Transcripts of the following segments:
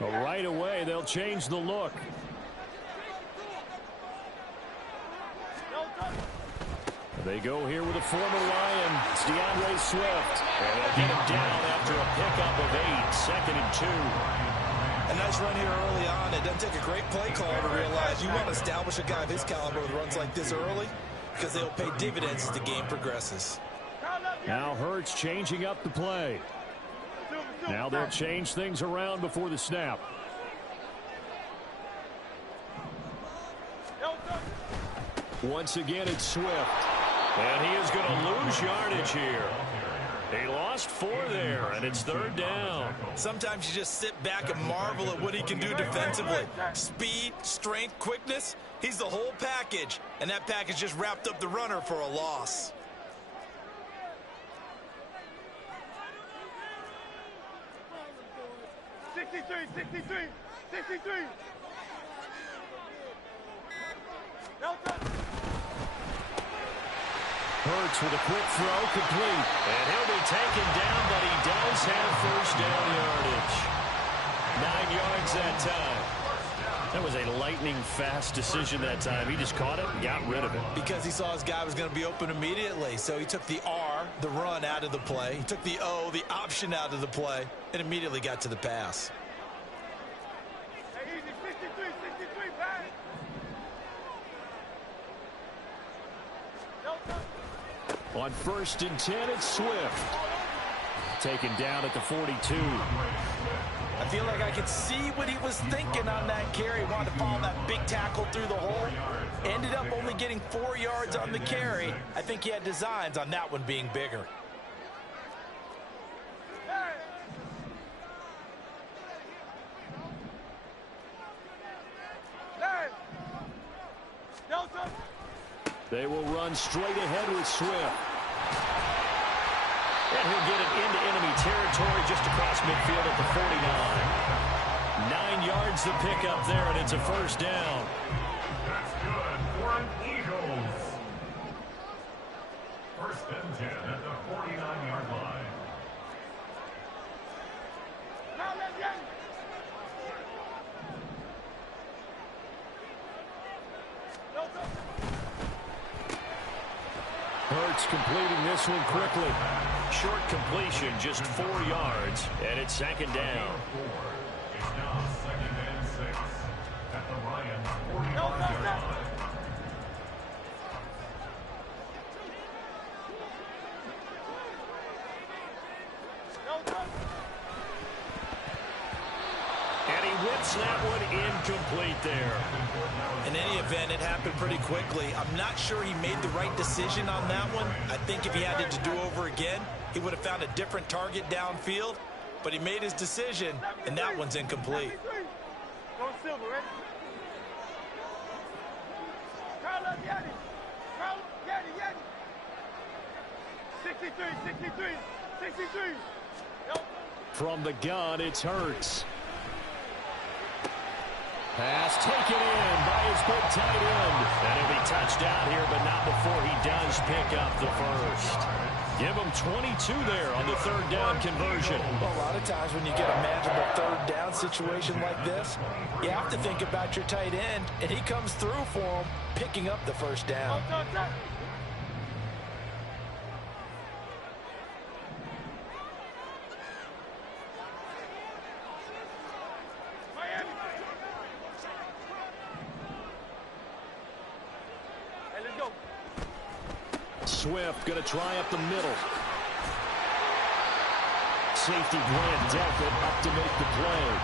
But right away, they'll change the look. They go here with a former Lion. It's DeAndre Swift. And they'll get him down after a pickup of 8. 2nd and 2. A nice run here early on. It doesn't take a great play caller to realize you want to establish a guy of his caliber with runs like this early because they'll pay dividends as the game progresses. Now Hurts changing up the play. Now they'll change things around before the snap. Once again, it's Swift. And he is going to lose yardage here. He lost 4 there, and it's 3rd down. Sometimes you just sit back and marvel at what he can do defensively. Speed, strength, quickness. He's the whole package. And that package just wrapped up the runner for a loss. Hurts with a quick throw, complete. And he'll be taken down, but he does have 1st down yardage. 9 yards that time. That was a lightning-fast decision that time. He just caught it and got rid of it. Because he saw his guy was going to be open immediately. So he took the R, the run, out of the play. He took the O, the option, out of the play, and immediately got to the pass. On 1st and 10, it's Swift. Taken down at the 42. I feel like I could see what he was thinking on that carry. He wanted to follow that big tackle through the hole. Ended up only getting 4 yards on the carry. I think he had designs on that one being bigger. They will run straight ahead with Swift. And he'll get it into enemy territory just across midfield at the 49. 9 yards to pick up there, and it's a 1st down. That's good for an Eagles. 1st and 10 at the 49-yard line. Hurts completing this one quickly. Short completion, just 4 yards, and it's 2nd down. It's now 2nd and 6 at the Ryan 45-yard line. And he whips that one incomplete there. In any event, it happened pretty quickly. I'm not sure he made the right decision on that one. I think if he had it to do over again, he would have found a different target downfield. But he made his decision, and that one's incomplete. From the gun, it's Hurts. Pass taken in by his big tight end. And he'll be touched out here, but not before he does pick up the 1st. Give him 22 there on the 3rd down conversion. Well, a lot of times when you get a manageable 3rd down situation like this, you have to think about your tight end, and he comes through for him, picking up the 1st down. Swift going to try up the middle. Safety Grant Delpit up to make the play.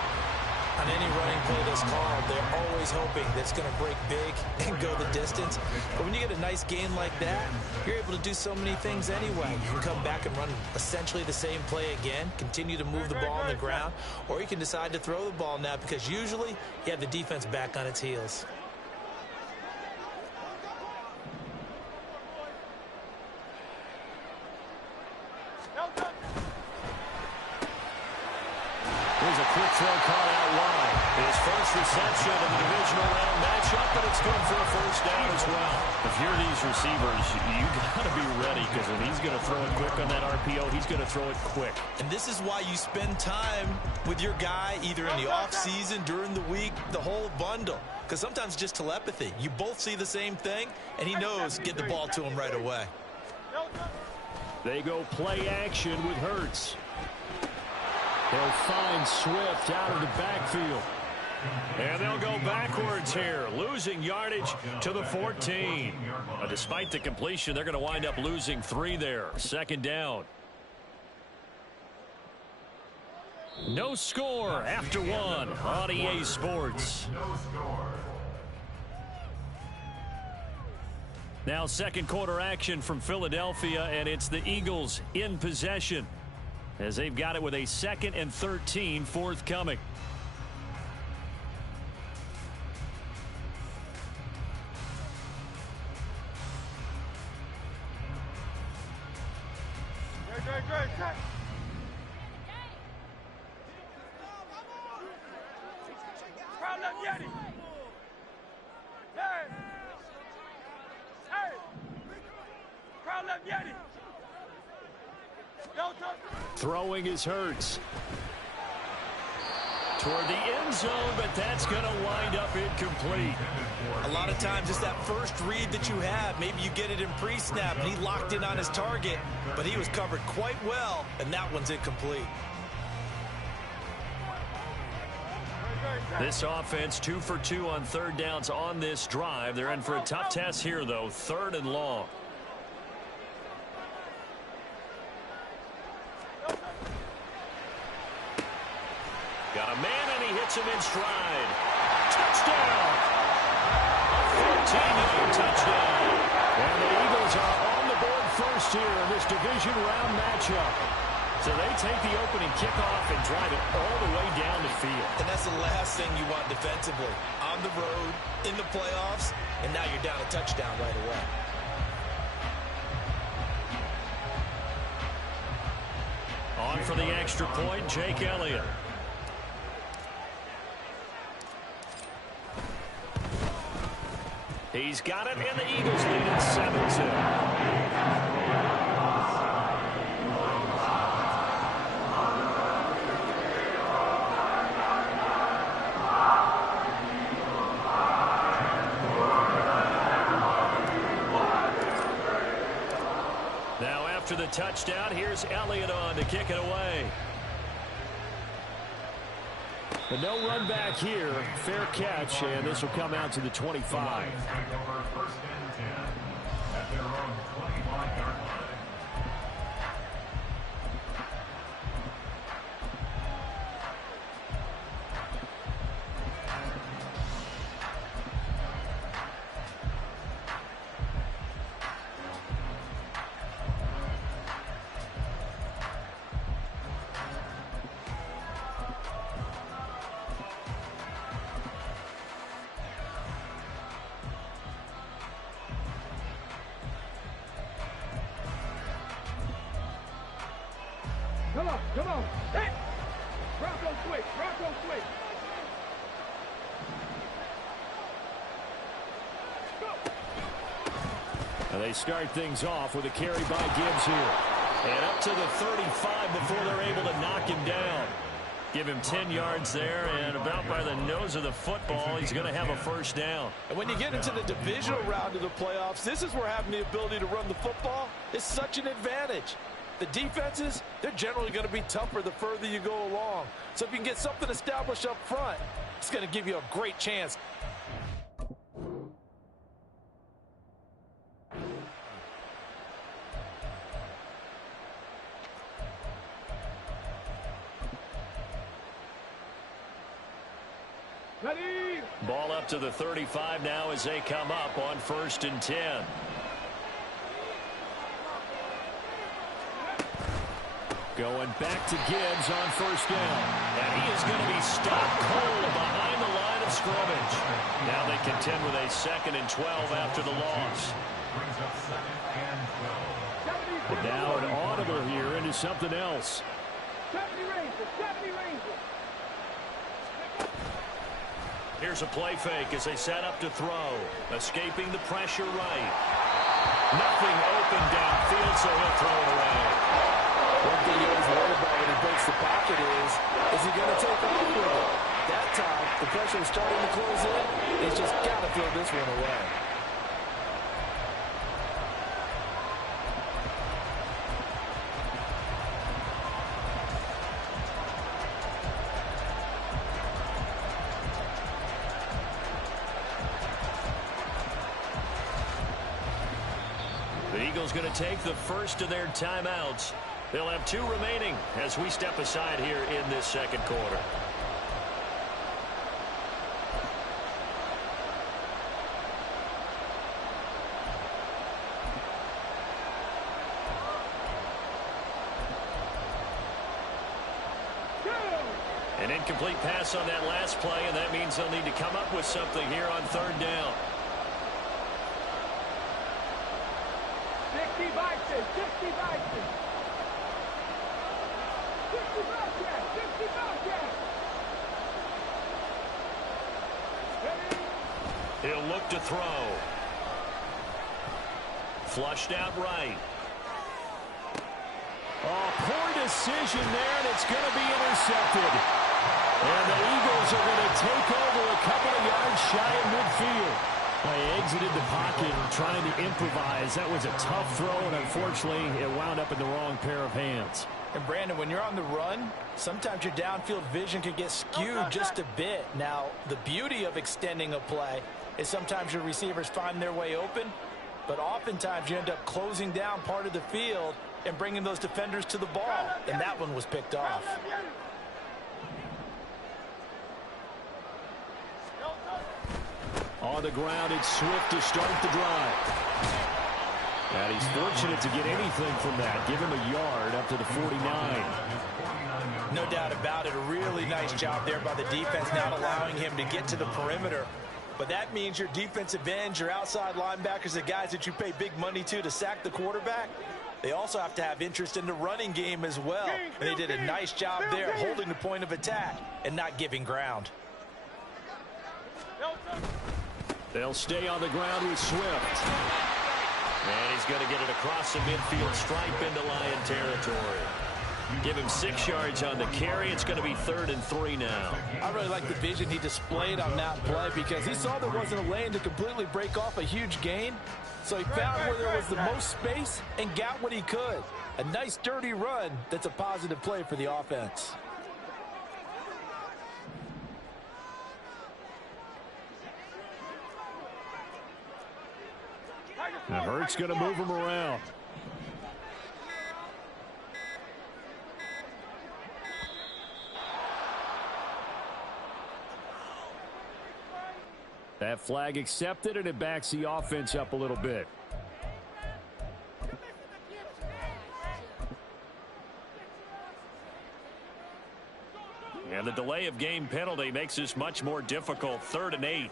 On any running play that's called, they're always hoping that it's going to break big and go the distance. But when you get a nice gain like that, you're able to do so many things anyway. You can come back and run essentially the same play again, continue to move the ball on the ground, or you can decide to throw the ball now because usually you have the defense back on its heels. Here's a quick throw caught out wide. His first reception in the divisional round matchup, and it's good for a first down as well. If you're these receivers, you got to be ready, because when he's going to throw it quick on that RPO, he's going to throw it quick. And this is why you spend time with your guy, either in the offseason, during the week, the whole bundle. Because sometimes just telepathy. You both see the same thing, and he knows get the ball to him right away. They go play action with Hurts. They'll find Swift out of the backfield. And they'll go backwards here, losing yardage to the 14. Despite the completion, they're going to wind up losing 3 there. Second down. No score after 1 on EA Sports. Now second quarter action from Philadelphia, and it's the Eagles in possession as they've got it with a 2nd and 13 forthcoming. Great. Crowd left Yeti. Hey. Crowd left Yeti. Throwing is Hurts. Toward the end zone, but that's going to wind up incomplete. A lot of times it's that first read that you have. Maybe you get it in pre-snap, and he locked in on his target, but he was covered quite well, and that one's incomplete. This offense 2 for 2 on third downs on this drive. They're in for a tough test here, though. 3rd and long. Got a man, and he hits him in stride. Touchdown! A 14-yard touchdown. And the Eagles are on the board first here in this division round matchup. So they take the opening kickoff and drive it all the way down the field. And that's the last thing you want defensively. On the road, in the playoffs, and now you're down a touchdown right away. On for the extra point, Jake Elliott. He's got it, and the Eagles lead it 7-2. Now after the touchdown, here's Elliott on to kick it away. But no run back here. Fair catch, and this will come out to the 25. First and 10 at their own 25-yard line. Come on. Hey! Bronco switch. And they start things off with a carry by Gibbs here. And up to the 35 before they're able to knock him down. Give him 10 yards there, and about by the nose of the football, he's going to have a first down. And when you get into the divisional round of the playoffs, this is where having the ability to run the football is such an advantage. The defenses, they're generally going to be tougher the further you go along. So if you can get something established up front, it's going to give you a great chance. Ready? Ball up to the 35 now as they come up on 1st and 10. Going back to Gibbs on 1st down. And he is going to be stopped cold behind the line of scrimmage. Now they contend with a 2nd and 12 after the loss. Brings up 2nd and 12. But now an audible here into something else. 70 Rangers. Here's a play fake as they set up to throw. Escaping the pressure right. Nothing open downfield, so he'll throw it away. One thing you always worry about when he breaks the pocket is he going to take off with it? That time, the pressure is starting to close in. He's just got to throw this one away. The Eagles going to take the first of their timeouts. They'll have 2 remaining as we step aside here in this second quarter. An incomplete pass on that last play, and that means they'll need to come up with something here on 3rd down. 60 boxes, 60 boxes. 60 boxes, 60 boxes. He'll look to throw. Flushed out right. Oh, poor decision there, and it's going to be intercepted. And the Eagles are going to take over a couple of yards shy of midfield. They exited the pocket trying to improvise. That was a tough throw, and unfortunately, it wound up in the wrong pair of hands. And Brandon, when you're on the run, sometimes your downfield vision can get skewed just a bit. Now, the beauty of extending a play is sometimes your receivers find their way open, but oftentimes you end up closing down part of the field and bringing those defenders to the ball, and that one was picked off. On the ground, it's Swift to start the drive. And he's fortunate to get anything from that. Give him a yard up to the 49. No doubt about it. A really nice job there by the defense, not allowing him to get to the perimeter. But that means your defensive ends, your outside linebackers, the guys that you pay big money to sack the quarterback, they also have to have interest in the running game as well. And they did a nice job there holding the point of attack and not giving ground. They'll stay on the ground with Swift. And he's going to get it across the midfield stripe into Lion territory. Give him 6 yards on the carry. It's going to be 3rd and 3 now. I really like the vision he displayed on that play because he saw there wasn't a lane to completely break off a huge gain. So he found where there was the most space and got what he could. A nice dirty run that's a positive play for the offense. Now Hurts going to move him around. That flag accepted, and it backs the offense up a little bit. And the delay of game penalty makes this much more difficult. 3rd and 8.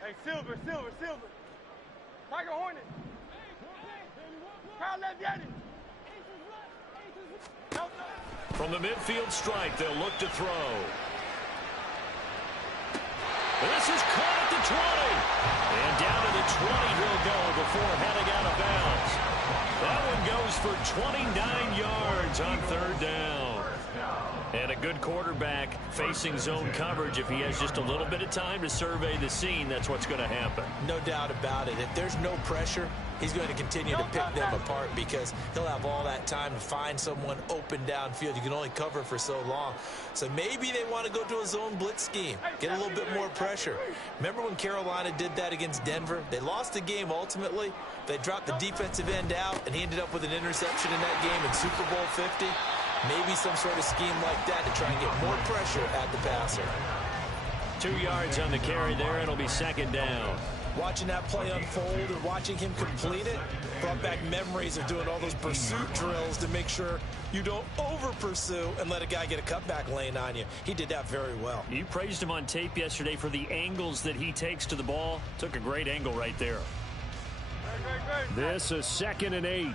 Hey, Silver. Tiger Hornet. Crowd left Yeti. From the midfield stripe, they'll look to throw. This is caught at the 20. And down to the 20 he'll go before heading out of bounds. That one goes for 29 yards on 3rd down. And a good quarterback facing zone coverage. If he has just a little bit of time to survey the scene, that's what's going to happen. No doubt about it. If there's no pressure, he's going to continue to pick them apart because he'll have all that time to find someone open downfield. You can only cover for so long. So maybe they want to go to a zone blitz scheme, get a little bit more pressure. Remember when Carolina did that against Denver? They lost the game ultimately. They dropped the defensive end out, and he ended up with an interception in that game in Super Bowl 50. Maybe some sort of scheme like that to try and get more pressure at the passer. 2 yards on the carry there. It'll be 2nd down. Watching that play unfold and watching him complete it brought back memories of doing all those pursuit drills to make sure you don't over-pursue and let a guy get a cutback lane on you. He did that very well. You praised him on tape yesterday for the angles that he takes to the ball. Took a great angle right there. This is 2nd and 8.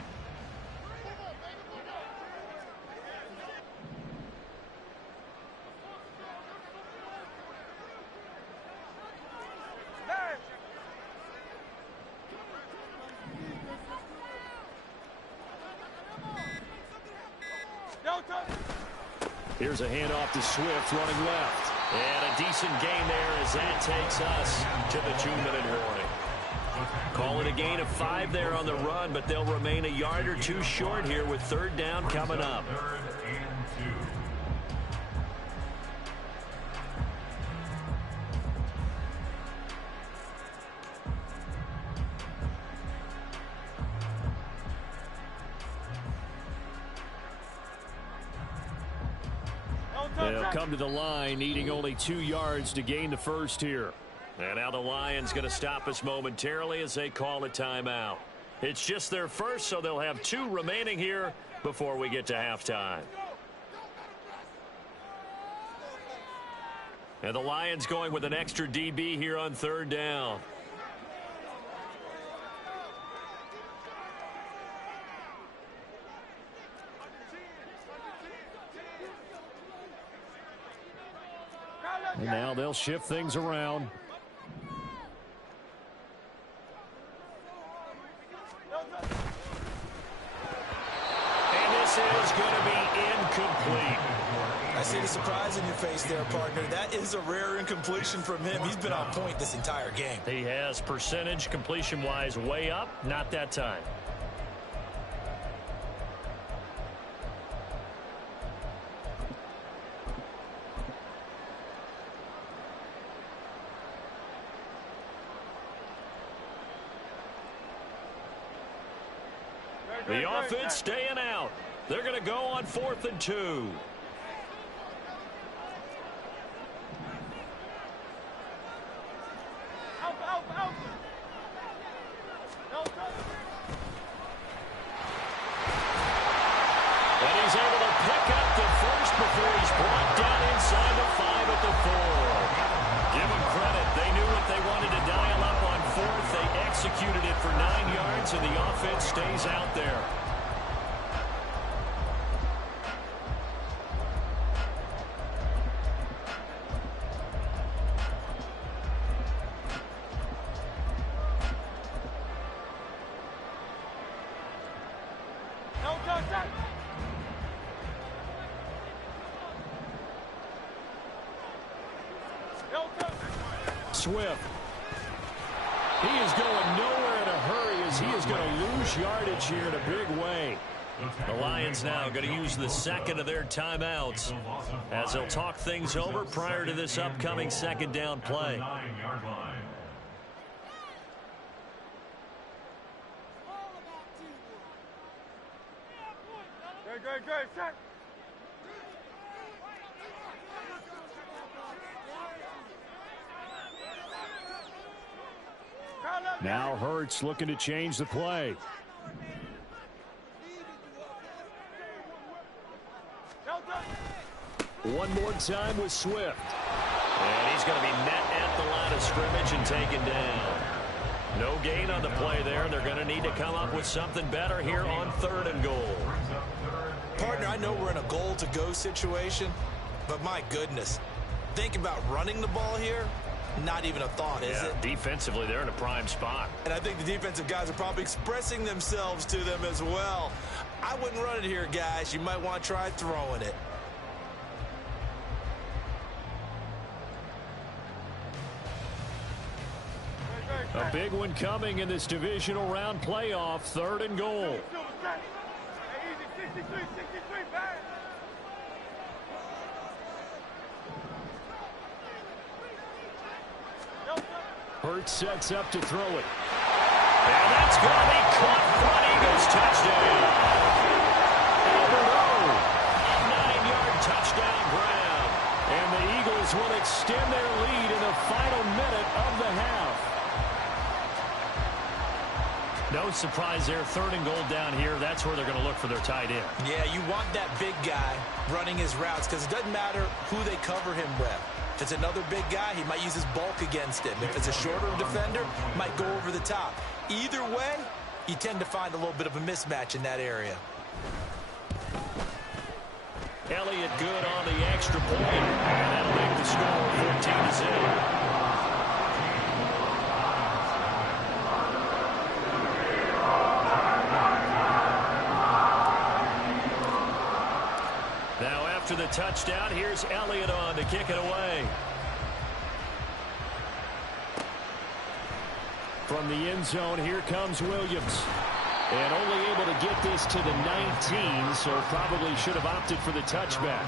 Here's a handoff to Swift running left. And a decent gain there as that takes us to the 2-minute warning. Call it a gain of 5 there on the run, but they'll remain a yard or 2 short here with 3rd down coming up. 3rd and 2. They'll come to the line, needing only 2 yards to gain the first here. And now the Lions going to stop us momentarily as they call a timeout. It's just their first, so they'll have 2 remaining here before we get to halftime. And the Lions going with an extra DB here on 3rd down. And now they'll shift things around. And this is going to be incomplete. I see the surprise in your face there, partner. That is a rare incompletion from him. He's been on point this entire game. He has percentage completion-wise way up. Not that time. The offense staying out. They're going to go on 4th and 2. And he's able to pick up the first before he's brought down inside the 5 at the 4. Give them credit. They knew what they wanted to dial up on 4th. They executed it for 9 yards, and the offense stays out there. Swift. He is going nowhere in a hurry as he is going to lose yardage here in a big way. The Lions now going to use the 2nd of their timeouts as they'll talk things over prior to this upcoming 2nd down play. 9-yard line. Good, set. Now Hurts looking to change the play. One more time with Swift. And he's going to be met at the line of scrimmage and taken down. No gain on the play there. They're going to need to come up with something better here on 3rd and goal. Partner, I know we're in a goal-to-go situation, but my goodness, think about running the ball here. Not even a thought, is it? Defensively, they're in a prime spot. And I think the defensive guys are probably expressing themselves to them as well. I wouldn't run it here, guys. You might want to try throwing it. A big one coming in this divisional round playoff. 3rd and goal. Hurts sets up to throw it. And that's going to be caught for an Eagles touchdown. Albert, a 9-yard touchdown grab. And the Eagles will extend their lead in the final minute of the half. No surprise there. 3rd and goal down here. That's where they're going to look for their tight end. Yeah, you want that big guy running his routes because it doesn't matter who they cover him with. If it's another big guy, he might use his bulk against him. If it's a shorter defender, might go over the top. Either way, you tend to find a little bit of a mismatch in that area. Elliott good on the extra point, and that'll make the score 14-0. Now after the touchdown, here's Elliott on to kick it away. From the end zone, here comes Williams. And only able to get this to the 19, so probably should have opted for the touchback.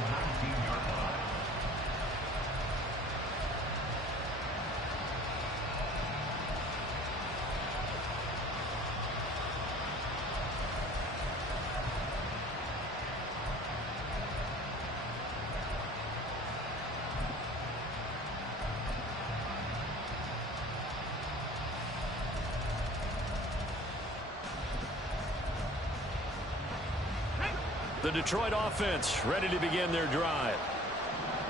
The Detroit offense ready to begin their drive.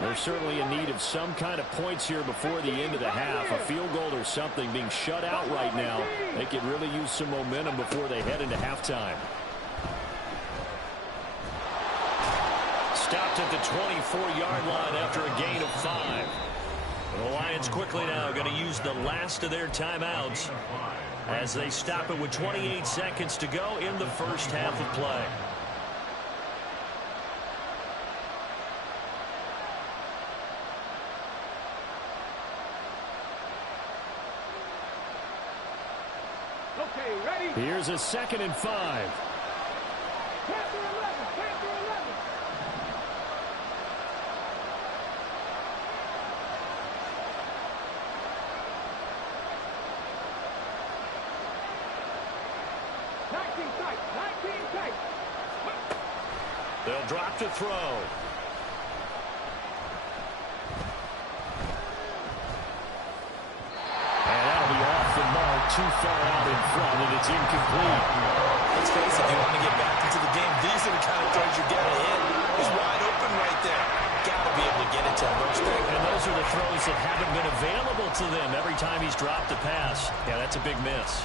They're certainly in need of some kind of points here before the end of the half. A field goal or something. Being shut out right now. They could really use some momentum before they head into halftime. Stopped at the 24-yard line after a gain of 5. The Lions quickly now going to use the last of their timeouts as they stop it with 28 seconds to go in the first half of play. Here's a 2nd and 5. Panther 11, Panther 11. They'll drop to throw. Too far out in front, and it's incomplete. Let's face it, if you want to get back into the game, these are the kind of throws you're going to hit. He's wide open right there. Got to be able to get it to him, don't you think? And those are the throws that haven't been available to them every time he's dropped a pass. Yeah, that's a big miss.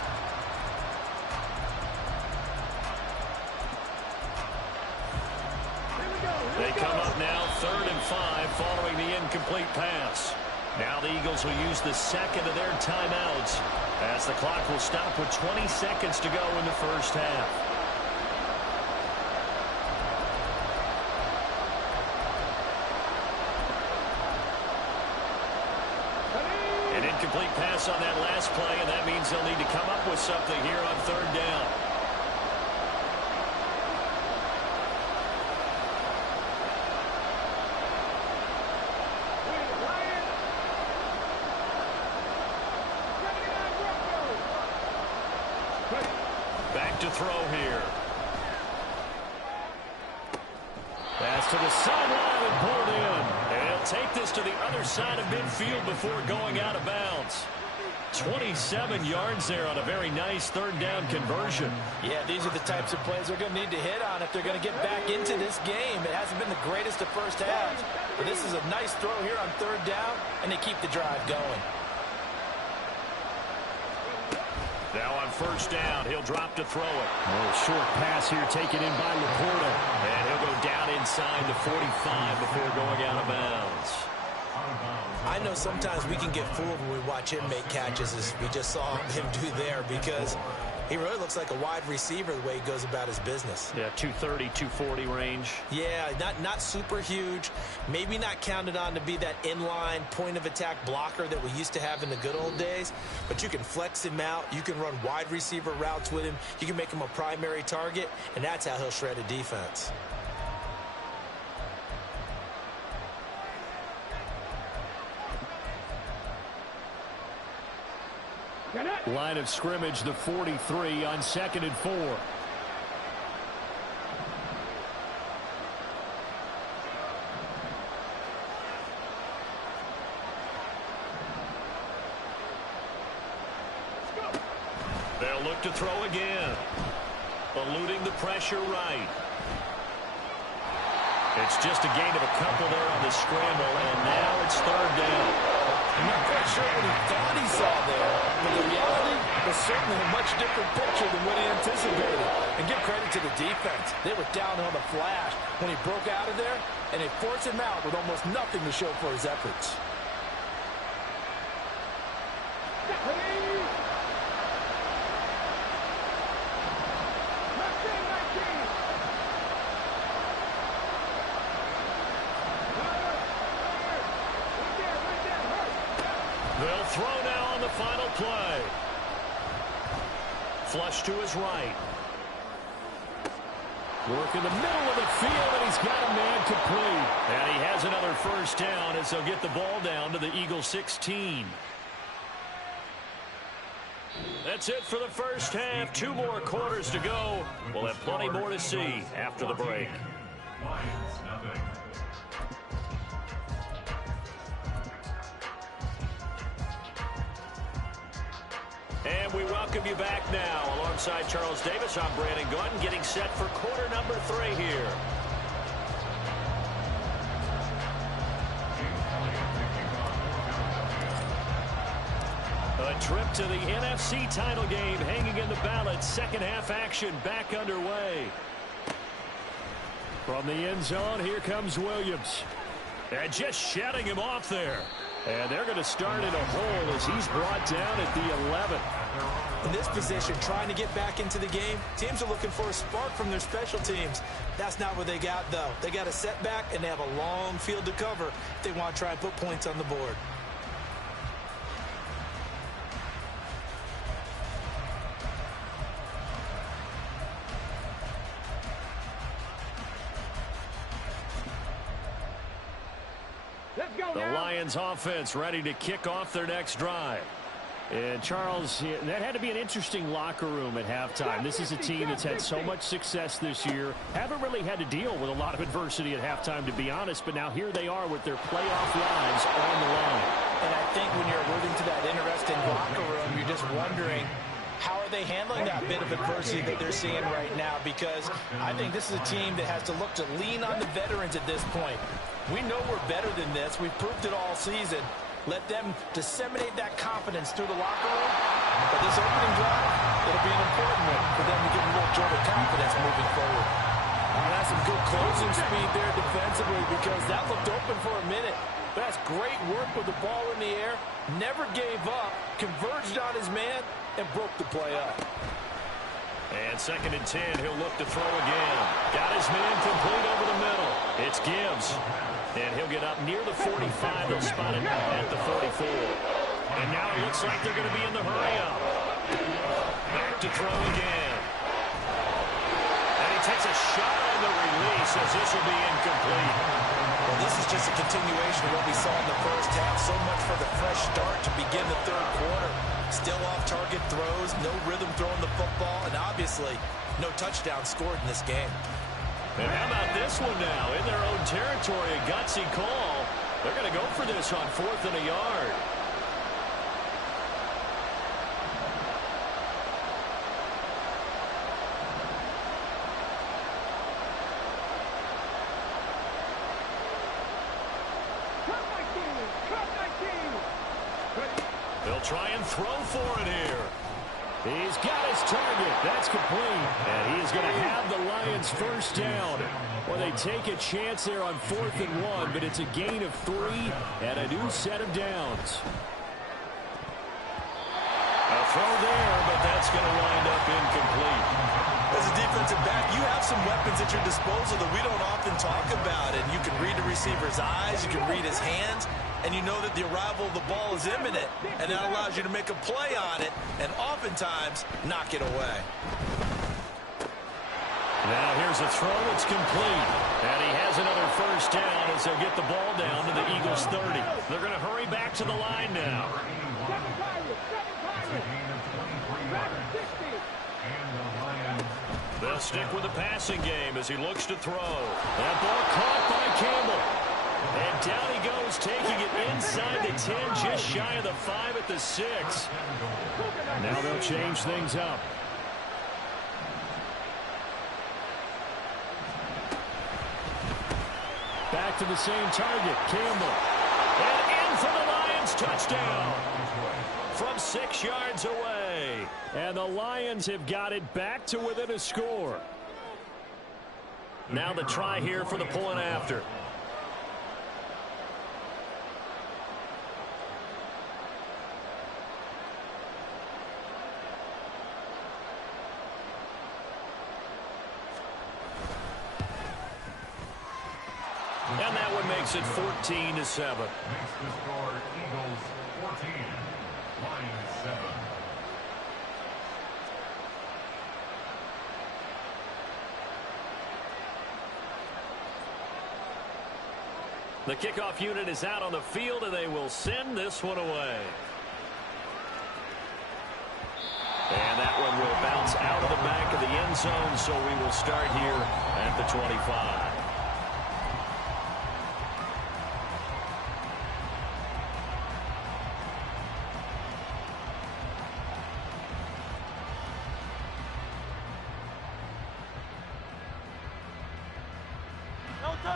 They come up now 3rd and 5 following the incomplete pass. Now the Eagles will use the 2nd of their timeouts as the clock will stop with 20 seconds to go in the first half. An incomplete pass on that last play, and that means they'll need to come up with something here on 3rd down. Back to throw here. Pass to the sideline and pulled in. And he'll take this to the other side of midfield before going out of bounds. 27 yards there on a very nice 3rd down conversion. Yeah, these are the types of plays they're going to need to hit on if they're going to get back into this game. It hasn't been the greatest of first halves, but this is a nice throw here on 3rd down, and they keep the drive going. Now on 1st down, he'll drop to throw it. A short pass here taken in by Laporta. And he'll go down inside the 45 before going out of bounds. I know sometimes we can get fooled when we watch him make catches, as we just saw him do there, because he really looks like a wide receiver the way he goes about his business. Yeah, 230, 240 range. Yeah, not super huge. Maybe not counted on to be that inline point-of-attack blocker that we used to have in the good old days. But you can flex him out. You can run wide receiver routes with him. You can make him a primary target, and that's how he'll shred a defense. Line of scrimmage, the 43 on 2nd and 4. They'll look to throw again. Eluding the pressure right. It's just a gain of a couple there on the scramble, and now it's third down. I'm not quite sure what he thought he saw there, but the reality was certainly a much different picture than what he anticipated. And give credit to the defense. They were down on the flash when he broke out of there, and they forced him out with almost nothing to show for his efforts. They'll throw now on the final play. Flush to his right. Work in the middle of the field, and he's got a man complete. And he has another first down as they'll get the ball down to the Eagles 16. That's it for the first half. 2 more quarters to go. We'll have plenty more to see after the break. Lions, nothing. And we welcome you back now. Alongside Charles Davis, I'm Brandon Gordon, getting set for quarter number 3 here. A trip to the NFC title game hanging in the balance. Second half action back underway. From the end zone, here comes Williams. And just shutting him off there. And they're going to start in a hole as he's brought down at the 11. In this position, trying to get back into the game, teams are looking for a spark from their special teams. That's not what they got, though. They got a setback, and they have a long field to cover if they want to try and put points on the board. The Lions offense ready to kick off their next drive. And Charles, that had to be an interesting locker room at halftime. This is a team that's had so much success this year. Haven't really had to deal with a lot of adversity at halftime, to be honest. But now here they are with their playoff lives on the line. And I think when you're alluding to that interesting locker room, you're just wondering, how are they handling that bit of adversity that they're seeing right now? Because I think this is a team that has to look to lean on the veterans at this point. We know we're better than this. We've proved it all season. Let them disseminate that confidence through the locker room. But this opening drive, it'll be an important one for them to get a little jolt of confidence moving forward. That's some good closing speed there defensively, because that looked open for a minute. That's great work with the ball in the air. Never gave up, converged on his man, and broke the play up. And 2nd and 10, he'll look to throw again. Got his man complete over the middle. It's Gibbs. And he'll get up near the 45. They'll spot it at the 44. And now it looks like they're going to be in the hurry-up. Back to throw again. And he takes a shot on the release as this will be incomplete. Well, this is just a continuation of what we saw in the first half. So much for the fresh start to begin the third quarter. Still off-target throws, no rhythm throwing the football, and obviously no touchdown scored in this game. And how about this one now? In their own territory, a gutsy call. They're going to go for this on 4th and a yard. They'll try and throw for it here. He's got his target. That's complete. And he is going to have the Lions first down. Well, they take a chance there on 4th and 1, but it's a gain of 3 and a new set of downs. A throw there, but that's going to wind up incomplete. As a defensive back, you have some weapons at your disposal that we don't often talk about. And you can read the receiver's eyes, you can read his hands, and you know that the arrival of the ball is imminent. And that allows you to make a play on it and oftentimes knock it away. Now here's a throw. It's complete. And he has another first down as they'll get the ball down to the Eagles 30. They're going to hurry back to the line now. They'll stick with the passing game as he looks to throw. That ball caught by Campbell. And down he goes, taking it inside the 10, just shy of the 5 at the 6. Now they'll change things up. Back to the same target, Campbell. And in for the Lions, touchdown. From 6 yards away. And the Lions have got it back to within a score. Now the try here for the point after. And that one makes it 14-7. Makes the score Eagles 14, Lions 7. The kickoff unit is out on the field, and they will send this one away. And that one will bounce out of the back of the end zone, so we will start here at the 25.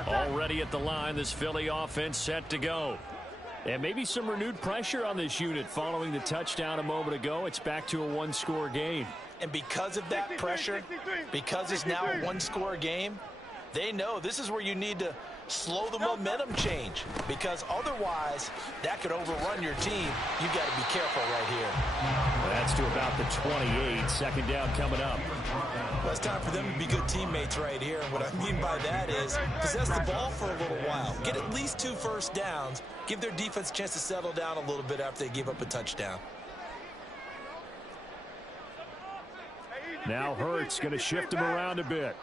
Already at the line, this Philly offense set to go. And maybe some renewed pressure on this unit following the touchdown a moment ago. It's back to a one-score game. And because of that pressure, because it's now a one-score game, they know this is where you need to slow the momentum change, because otherwise that could overrun your team. You've got to be careful right here. That's to about the 28. Second down coming up. Well, it's time for them to be good teammates right here. And what I mean by that is possess the ball for a little while. Get at least 2 first downs. Give their defense a chance to settle down a little bit after they give up a touchdown. Now Hurts going to shift him around a bit.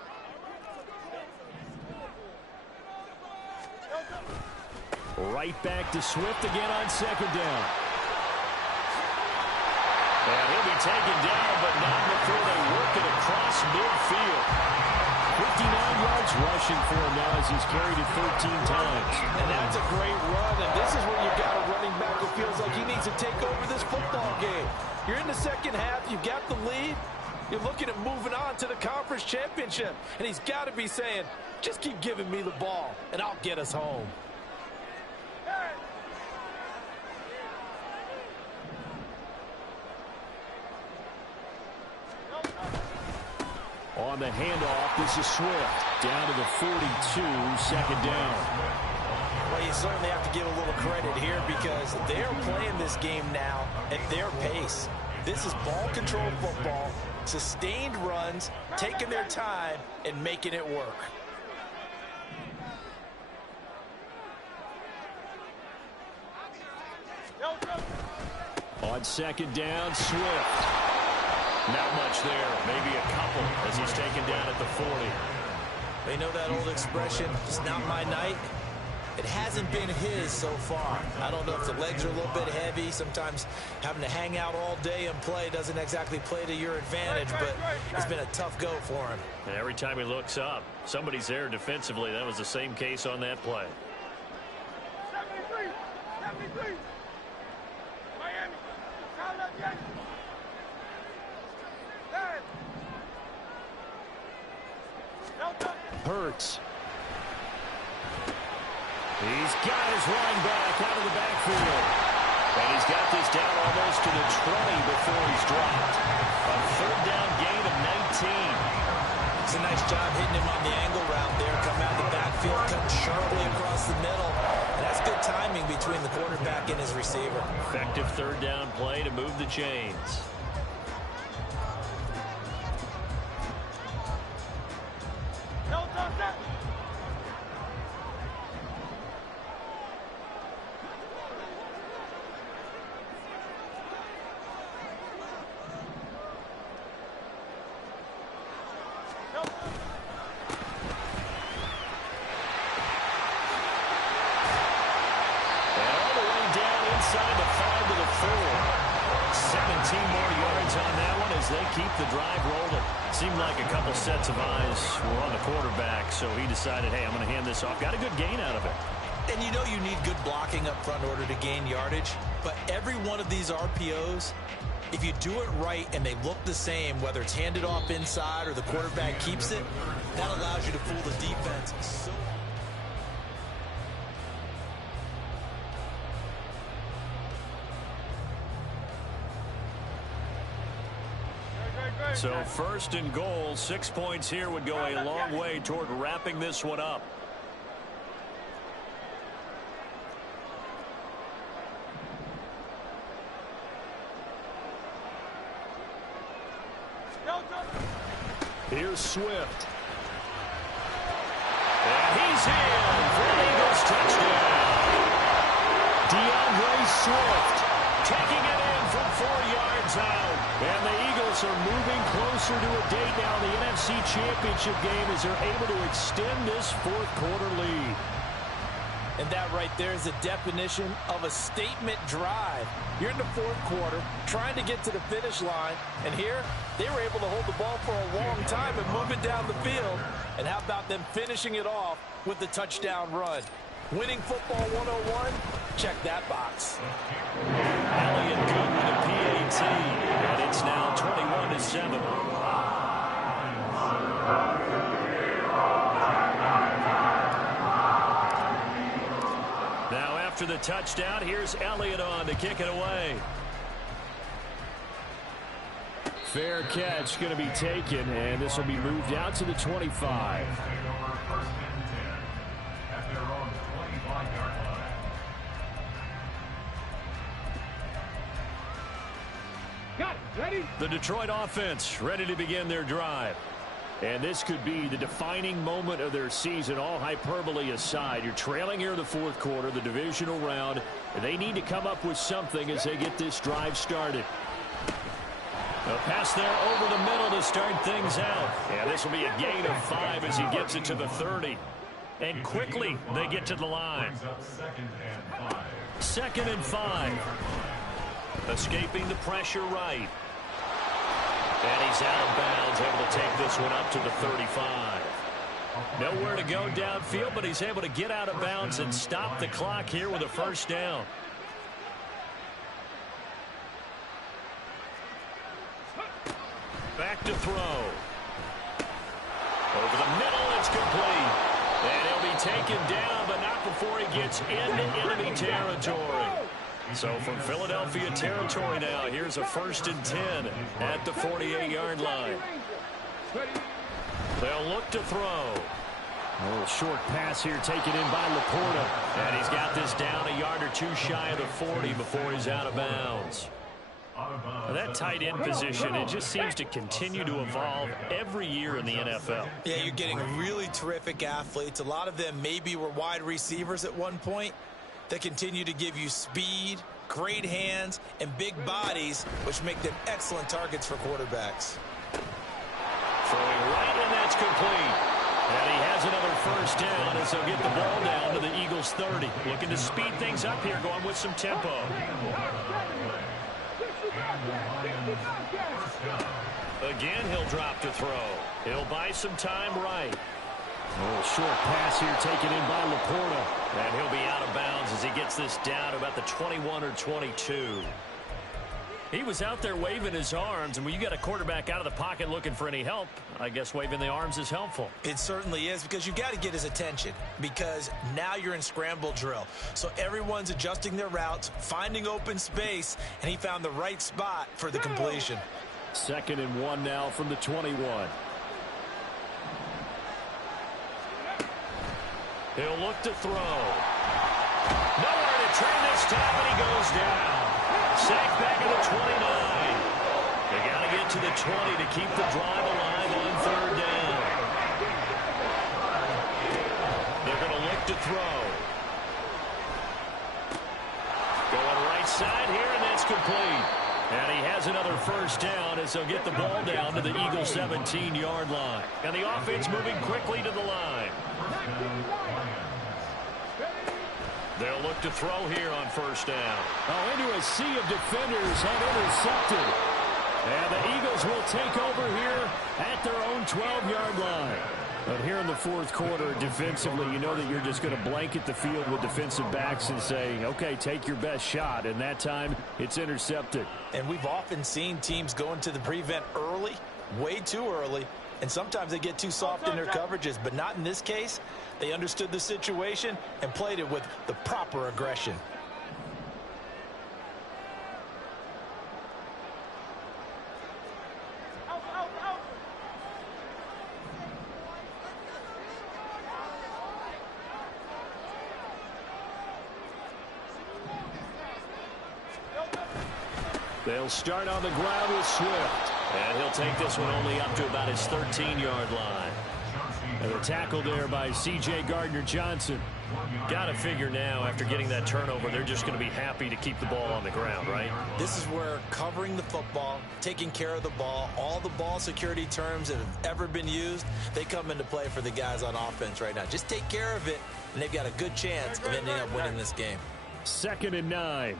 Right back to Swift again on second down. And he'll be taken down, but not before they work it across midfield. 59 yards rushing for him now as he's carried it 13 times. And that's a great run, and this is where you've got a running back who feels like he needs to take over this football game. You're in the second half, you've got the lead, you're looking at moving on to the conference championship, and he's got to be saying, just keep giving me the ball, and I'll get us home. On the handoff, this is Swift. Down to the 42, second down. Well, you certainly have to give a little credit here because they're playing this game now at their pace. This is ball control football, sustained runs, taking their time, and making it work. On second down, Swift. Not much there, maybe a couple as he's taken down at the 40. They know that old expression, it's not my night. It hasn't been his so far. I don't know if the legs are a little bit heavy. Sometimes having to hang out all day and play doesn't exactly play to your advantage, but it's been a tough go for him. And every time he looks up, somebody's there defensively. That was the same case on that play. 73, 73. Miami, count up, yes. Hurts. He's got his running back out of the backfield. And he's got this down almost to the 20 before he's dropped. A third down gain of 19. It's a nice job hitting him on the angle route there. Come out of the backfield, cut sharply across the middle. And that's good timing between the quarterback and his receiver. Effective third down play to move the chains. Seemed like a couple sets of eyes were on the quarterback, so he decided, hey, I'm going to hand this off. Got a good gain out of it. And you know you need good blocking up front in order to gain yardage, but every one of these RPOs, if you do it right and they look the same, whether it's handed off inside or the quarterback keeps it, that allows you to fool the defense. So first and goal, 6 points here would go a long way toward wrapping this one up. Here's Swift. And he's in for an Eagles touchdown. DeAndre Swift taking it in from 4 yards out. And the Eagles are moving closer to a date now in the NFC Championship game as they're able to extend this fourth quarter lead. And that right there is the definition of a statement drive. You're in the fourth quarter, trying to get to the finish line, and here they were able to hold the ball for a long time and move it down the field. And how about them finishing it off with the touchdown run? Winning football 101? Check that box. Elliott good with a PAT, and it's now 21-7. Now after the touchdown, here's Elliott on to kick it away. Fair catch going to be taken, and this will be moved out to the 25. The Detroit offense ready to begin their drive. And this could be the defining moment of their season, all hyperbole aside. You're trailing here in the fourth quarter, the divisional round, and they need to come up with something as they get this drive started. A pass there over the middle to start things out. And this will be a gain of 5 as he gets it to the 30. And quickly they get to the line. 2nd and 5. Escaping the pressure right. And he's out of bounds, able to take this one up to the 35. Nowhere to go downfield, but he's able to get out of bounds and stop the clock here with a first down. Back to throw. Over the middle, it's complete. And he'll be taken down, but not before he gets into enemy territory. So from Philadelphia territory now, here's a 1st and 10 at the 48-yard line. They'll look to throw. A little short pass here taken in by Laporta. And he's got this down a yard or two shy of the 40 before he's out of bounds. Now that tight end position, it just seems to continue to evolve every year in the NFL. Yeah, you're getting really terrific athletes. A lot of them maybe were wide receivers at one point that continue to give you speed, great hands, and big bodies, which make them excellent targets for quarterbacks. Throwing right, and that's complete. And he has another first down as they'll get the ball down to the Eagles' 30. Looking to speed things up here, going with some tempo. Again, he'll drop to throw. He'll buy some time right. A little short pass here taken in by Laporta. And he'll be out of bounds as he gets this down to about the 21 or 22. He was out there waving his arms, and when you got a quarterback out of the pocket looking for any help, I guess waving the arms is helpful. It certainly is, because you've got to get his attention, because now you're in scramble drill. So everyone's adjusting their routes, finding open space, and he found the right spot for the completion. 2nd and 1 now from the 21. He'll look to throw. Nowhere to turn this time, and he goes down. Sacked back at the 29. They got to get to the 20 to keep the drive alive on 3rd down. They're going to look to throw. Going right side here, and that's complete. And he has another first down as they'll get the ball down to the Eagles' 17-yard line. And the offense moving quickly to the line. They'll look to throw here on 1st down. Oh, into a sea of defenders and intercepted. And the Eagles will take over here at their own 12-yard line. But here in the fourth quarter, defensively, you know that you're just going to blanket the field with defensive backs and say, okay, take your best shot. And that time, it's intercepted. And we've often seen teams go into the prevent early, way too early, and sometimes they get too soft in their coverages. But not in this case. They understood the situation and played it with the proper aggression. They'll start on the ground with Swift. And he'll take this one only up to about his 13-yard line. And the tackle there by C.J. Gardner-Johnson. Got to figure now, after getting that turnover, they're just going to be happy to keep the ball on the ground, right? This is where covering the football, taking care of the ball, all the ball security terms that have ever been used, they come into play for the guys on offense right now. Just take care of it, and they've got a good chance of ending up winning this game. 2nd and 9.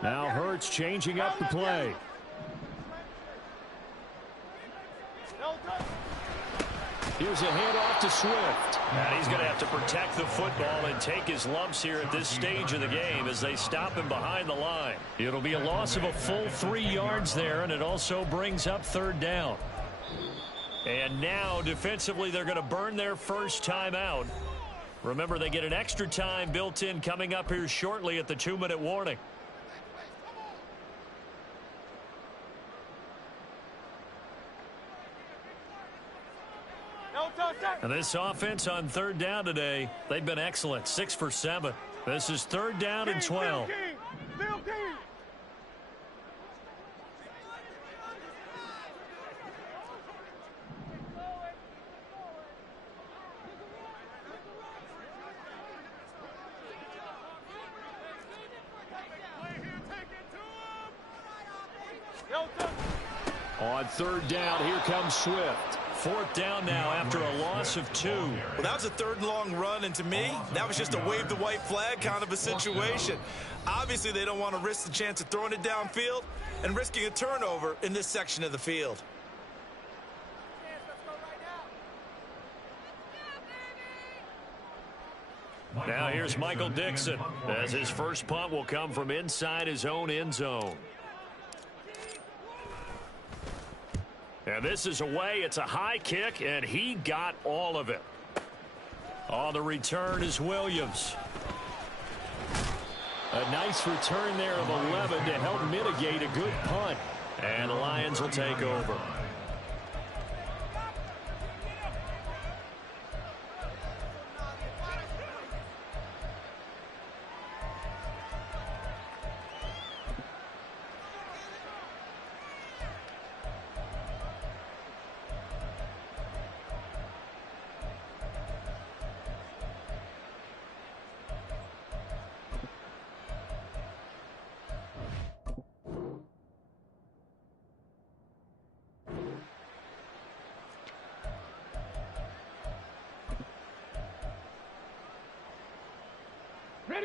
Now Hurts changing up the play. Here's a handoff to Swift. And he's going to have to protect the football and take his lumps here at this stage of the game as they stop him behind the line. It'll be a loss of a full 3 yards there, and it also brings up 3rd down. And now defensively they're going to burn their first time out. Remember, they get an extra time built in coming up here shortly at the 2-minute warning. And this offense on 3rd down today, they've been excellent. 6 for 7. This is 3rd down and 12. On 3rd down, here comes Swift. 4th down now after a loss of 2. Well, that was a 3rd and long run, and to me, that was just a wave the white flag kind of a situation. Obviously, they don't want to risk the chance of throwing it downfield and risking a turnover in this section of the field. Now here's Michael Dixon, as his first punt will come from inside his own end zone. And this is away. It's a high kick, and he got all of it. On the return is Williams. A nice return there of 11 to help mitigate a good punt. And the Lions will take over.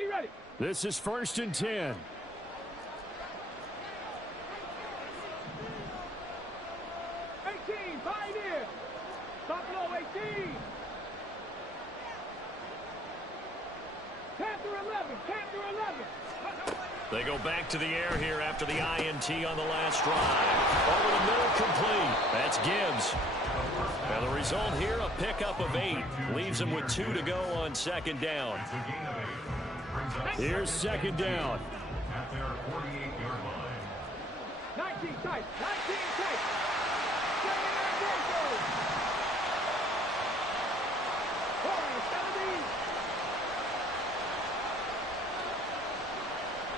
Ready. This is 1st and 10. 18, pioneer. Buffalo 18. Panther 11. They go back to the air here after the INT on the last drive. Over the middle, complete. That's Gibbs. And the result here, a pickup of 8. Leaves them with 2 to go on 2nd down. Here's 2nd down. At their 48-yard line. 19 tight. 19 tight. 79 goals. 70.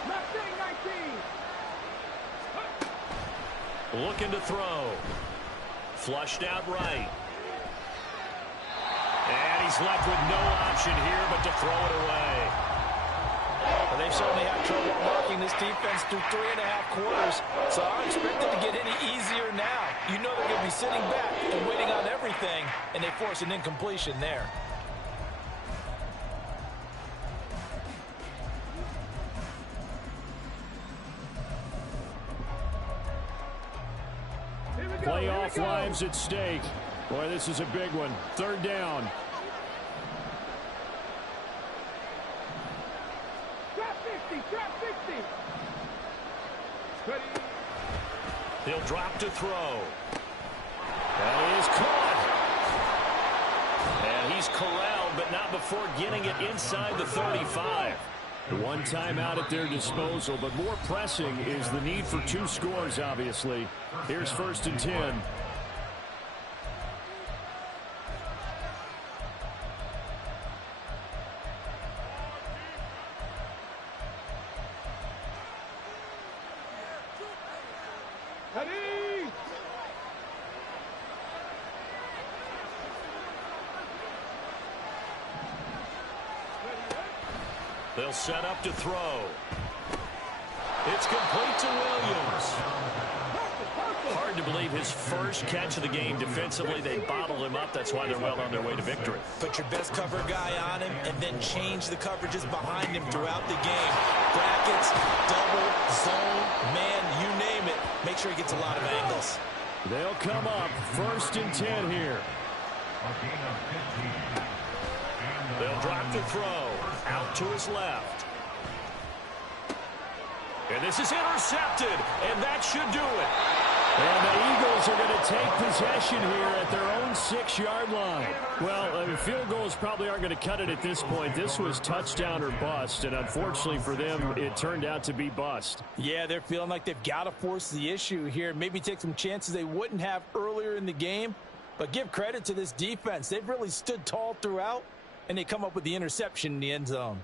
Left wing 19. Looking to throw. Flushed out right. And he's left with no option here but to throw it away. Well, they've certainly had trouble marking this defense through 3.5 quarters, so I don't expect it to get any easier now. You know they're going to be sitting back and waiting on everything, and they force an incompletion there. Playoff lives at stake. Boy, this is a big one. Third down. Trap 60, trap 60. Ready. He'll drop to throw. That is caught. And he's corralled, but not before getting it inside the 35. One timeout at their disposal, but more pressing is the need for 2 scores, obviously. Here's 1st and 10. Ready. They'll set up to throw. It's complete to Williams. Hard to believe his first catch of the game defensively. They bottled him up. That's why they're well on their way to victory. Put your best cover guy on him and then change the coverages behind him throughout the game. Brackets, double, zone, man, you name it. Make sure he gets a lot of angles. They'll come up 1st and 10 here. They'll drop to throw. Out to his left. And this is intercepted. And that should do it. And the Eagles are going to take possession here at their own 6-yard line. Well, field goals probably aren't going to cut it at this point. This was touchdown or bust. And unfortunately for them, it turned out to be bust. Yeah, they're feeling like they've got to force the issue here. Maybe take some chances they wouldn't have earlier in the game. But give credit to this defense. They've really stood tall throughout. And they come up with the interception in the end zone.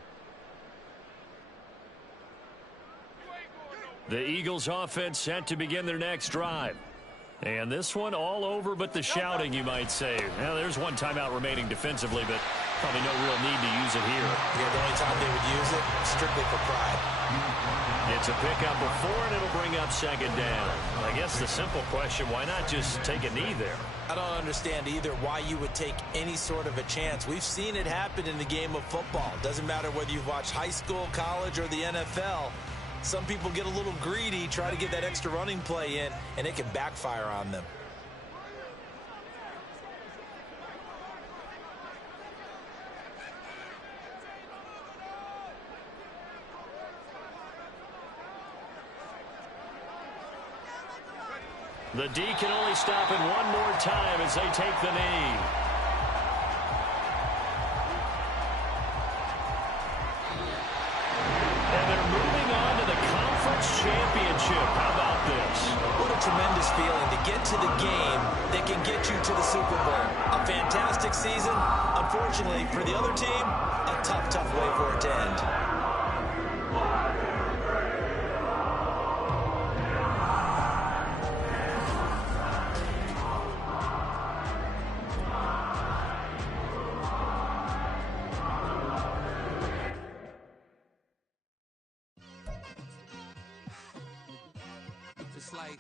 The Eagles offense set to begin their next drive. And this one all over but the shouting, you might say. Now, there's one timeout remaining defensively, but probably no real need to use it here. Yeah, the only time they would use it, strictly for pride. It's a pickup before, and it'll bring up 2nd down. I guess the simple question, why not just take a knee there? I don't understand either why you would take any sort of a chance. We've seen it happen in the game of football. Doesn't matter whether you've watched high school, college, or the NFL. Some people get a little greedy, try to get that extra running play in, and it can backfire on them. The D can only stop it one more time as they take the knee. And they're moving on to the conference championship. How about this? What a tremendous feeling to get to the game that can get you to the Super Bowl. A fantastic season. Unfortunately, for the other team, a tough way for it to end. Like,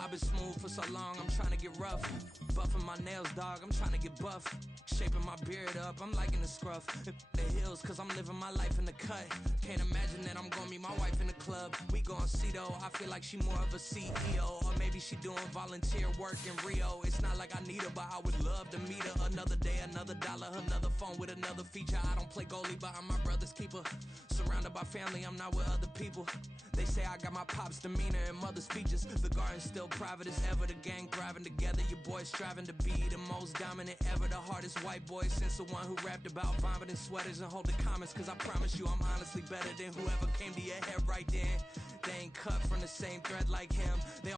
I've been smooth for so long, I'm trying to get rough. Buffing my nails, dog, I'm trying to get buff. Shaping my beard up, I'm liking the scruff. The heels, cause I'm living my life in the cut. Can't imagine that I'm gonna meet my wife in the club. We gon' see though, I feel like she more of a CEO. Or maybe she doing volunteer work in Rio. It's not like I need her, but I would love to meet her. Another day, another dollar, another phone with another feature. I don't play goalie, but I'm my brother's keeper. Surrounded by family, I'm not with other people. They say I got my pop's demeanor and mother's features. The garden's still private as ever. The gang thriving together. Your boys striving to be the most dominant ever. The hardest white boy since the one who rapped about vomiting sweaters and holding comments. Cause I promise you I'm honestly better than whoever came to your head right then. They ain't cut from the same thread like him. They